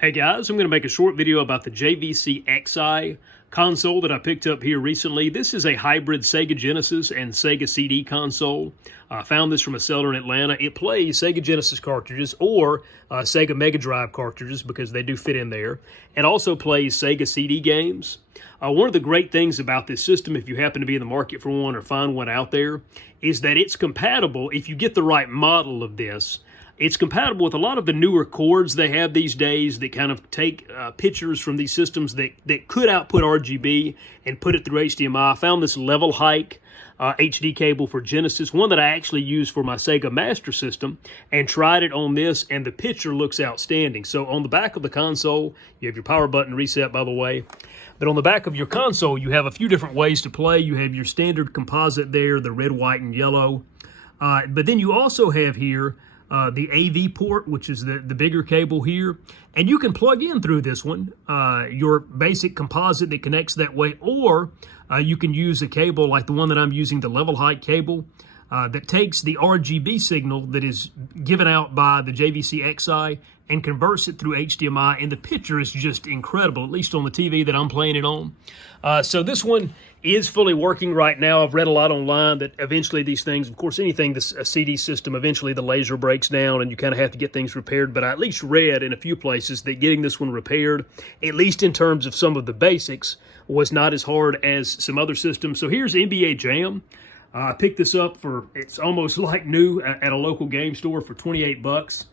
Hey guys, I'm going to make a short video about the JVC X'Eye console that I picked up here recently. This is a hybrid Sega Genesis and Sega CD console. I found this from a seller in Atlanta. It plays Sega Genesis cartridges or Sega Mega Drive cartridges because they do fit in there. It also plays Sega CD games. One of the great things about this system, if you happen to be in the market for one or find one out there, is that it's compatible if you get the right model of this. It's compatible with a lot of the newer cords they have these days that kind of take pictures from these systems that could output RGB and put it through HDMI. I found this level height HD cable for Genesis, one that I actually used for my Sega Master System, and tried it on this, and the picture looks outstanding. So on the back of the console, you have your power button reset, by the way. But on the back of your console, you have a few different ways to play. You have your standard composite there, the red, white, and yellow. But then you also have here the AV port, which is the bigger cable here. And you can plug in through this one your basic composite that connects that way, or you can use a cable like the one that I'm using, the level height cable, that takes the RGB signal that is given out by the JVC X'Eye and converts it through HDMI, and the picture is just incredible, at least on the TV that I'm playing it on. So this one is fully working right now. I've read a lot online that eventually these things, of course, anything that's a CD system, eventually the laser breaks down and you kind of have to get things repaired. But I at least read in a few places that getting this one repaired, at least in terms of some of the basics, was not as hard as some other systems. So here's NBA Jam. I picked this up for, it's almost like new, at a local game store for 28 bucks.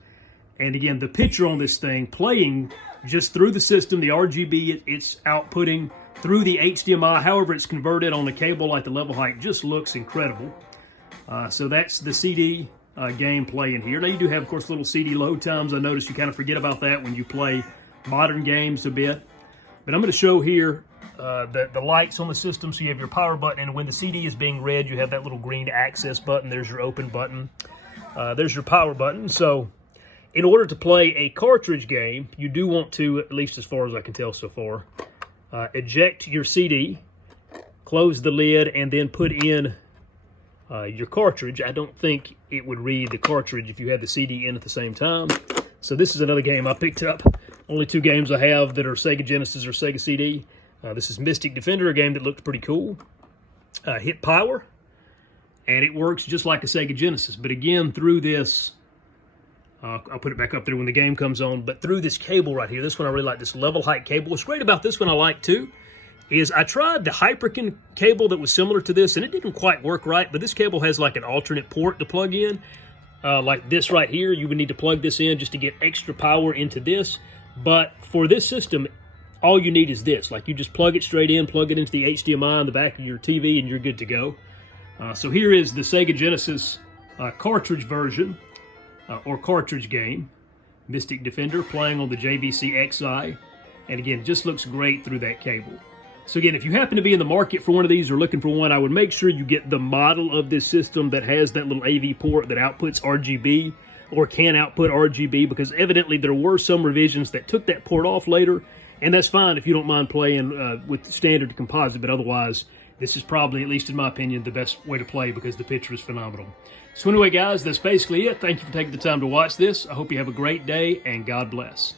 And again, the picture on this thing playing just through the system, the RGB it's outputting through the HDMI, however it's converted on the cable like the level height, just looks incredible. So that's the CD game playing here. Now you do have, of course, little CD load times. I noticed you kind of forget about that when you play modern games a bit. But I'm going to show here the lights on the system. So you have your power button, and when the CD is being read, you have that little green access button. There's your open button. There's your power button. So in order to play a cartridge game, you do want to, at least as far as I can tell so far, eject your CD, close the lid, and then put in your cartridge. I don't think it would read the cartridge if you had the CD in at the same time. So this is another game I picked up. Only two games I have that are Sega Genesis or Sega CD. This is Mystic Defender, a game that looked pretty cool. Hit power, and it works just like a Sega Genesis. But again, through this, I'll put it back up there when the game comes on, but through this cable right here, this one I really like, this level height cable. What's great about this one I like too is I tried the Hyperkin cable that was similar to this, and it didn't quite work right, but this cable has like an alternate port to plug in. Like this right here, you would need to plug this in just to get extra power into this. But for this system, all you need is this. Like you just plug it straight in, plug it into the HDMI on the back of your TV, and you're good to go. So here is the Sega Genesis cartridge version. Or cartridge game, Mystic Defender, playing on the JVC X'Eye, and again, just looks great through that cable. So again, if you happen to be in the market for one of these or looking for one, I would make sure you get the model of this system that has that little AV port that outputs RGB or can output RGB, because evidently there were some revisions that took that port off later, and that's fine if you don't mind playing with standard composite, but otherwise, this is probably, at least in my opinion, the best way to play because the picture is phenomenal. So anyway, guys, that's basically it. Thank you for taking the time to watch this. I hope you have a great day, and God bless.